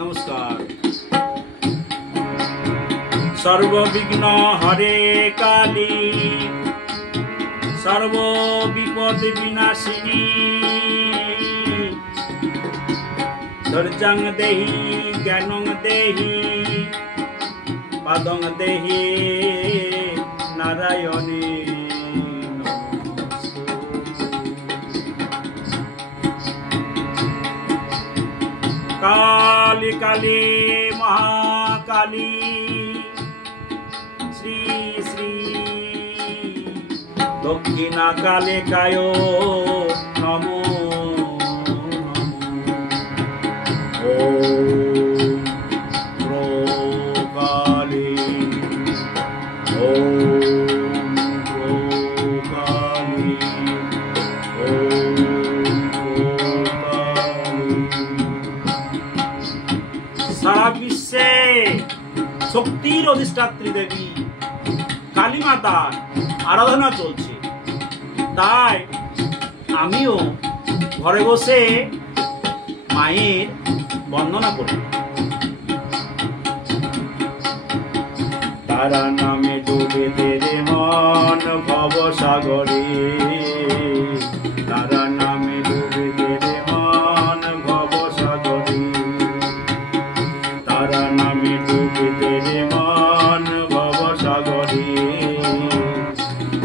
নমস্কার। সর্ববিঘ্ন হরে কালী, সর্ব বিপদ বিনাশিনী, ধৈর্যং দেহি জ্ঞানং দেহি পাদং দেহি নারায়ণী। কালী কালী মহাকালী, শ্রী শ্রী দক্ষিণা কালে কায় নমো সারা বিশ্বে শক্তির অধিষ্ঠাত্রী দেবী কালী মাতার আরাধনা চলছে, তাই আমিও ঘরে বসে মায়ের বন্দনা করি। তারা নামে ডুবে তেরে মন ভব সাগরে, তারা নামে ডুবে তেরে মন ভব সাগরে, তারা নামে ডুবে তেরে মন ভব সাগরে,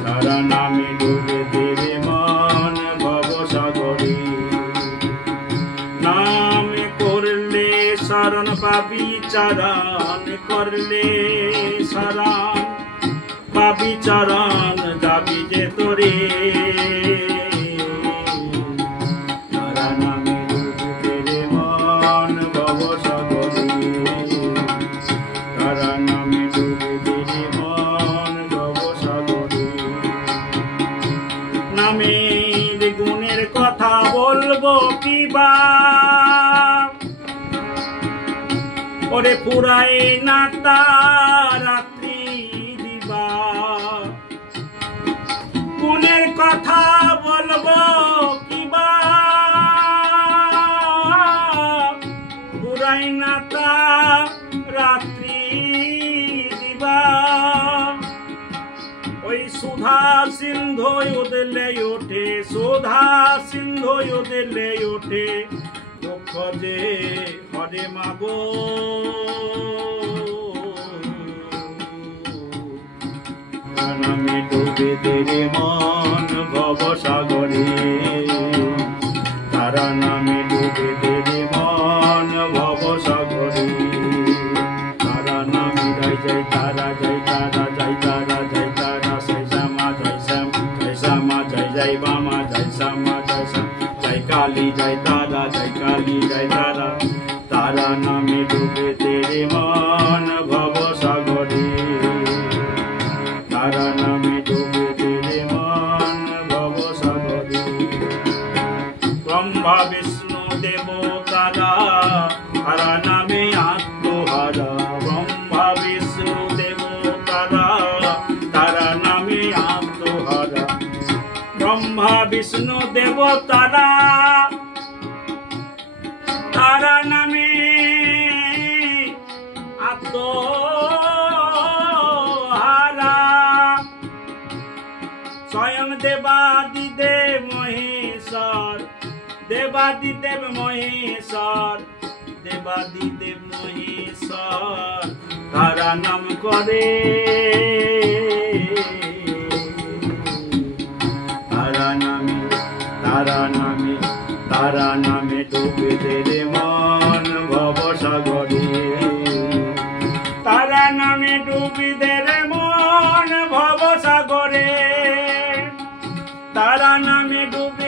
তারা নামে ডুবে তেরে মন ভব সাগরে। নাম করলে শরণ পাবি, চরণ করলে শরণ পাবি, চরণ যাবি যে তোরে। তারা নামে ডুবে তেরে মন ভব সাগরে, তারা নামে ডুবে তেরে মন ভব সাগরে। নামের গুণের কথা বলবো কিবা, ওরে পুরাই না রাত্রি দিবা। গুণের কথা বলবো কিবা, পুরাই না রাত্রি দিবা। ওই সুধা সিন্ধু উদলে ওঠে, সুধা সিন্ধু উদলে ওঠে, দুঃখ যে হরে মাগো। নামে ডুবে তেরে মন ভব সাগরে, তারা নামে ডুবে তেরে মন ভব সাগরে, তারা নামে জয় জয় তারা, জয় তারা, জয় তারা, জয় তারা, জয় শ্যামা, জয় শ্যাম, জয় শ্যামা, জয় জয় বামা, জয় শ্যামা, জয় শ্যাম, জয় কালী, জয় তারা, জয় কালী, জয় তারা। তারা নামে ডুবে তেরে মন ভব সাগরে, তারা নামে ডুবে তেরে মন ভব সাগরে। ব্রহ্মা বিষ্ণু দেব তারা, তারা নামে আত্মহারা। ব্রহ্মা বিষ্ণু দেব তারা, তারা নামে আত্মহারা। ব্রহ্মা বিষ্ণু দেব তারা, তারা নামে আত্মহারা। স্বয়ং দেবাদিদেব মহেশ্বর, দেবাদিদেব মহেশ্বর, দেবাদিদেব মহেশ্বর, তারা নাম করে। তারা নামে, তারা নামে, তারা নামে ডুবে তেরে মন ভব সাগরে, তারা নামে ডুবে তেরে মন ভব সাগরে, তারা নামে ডুবে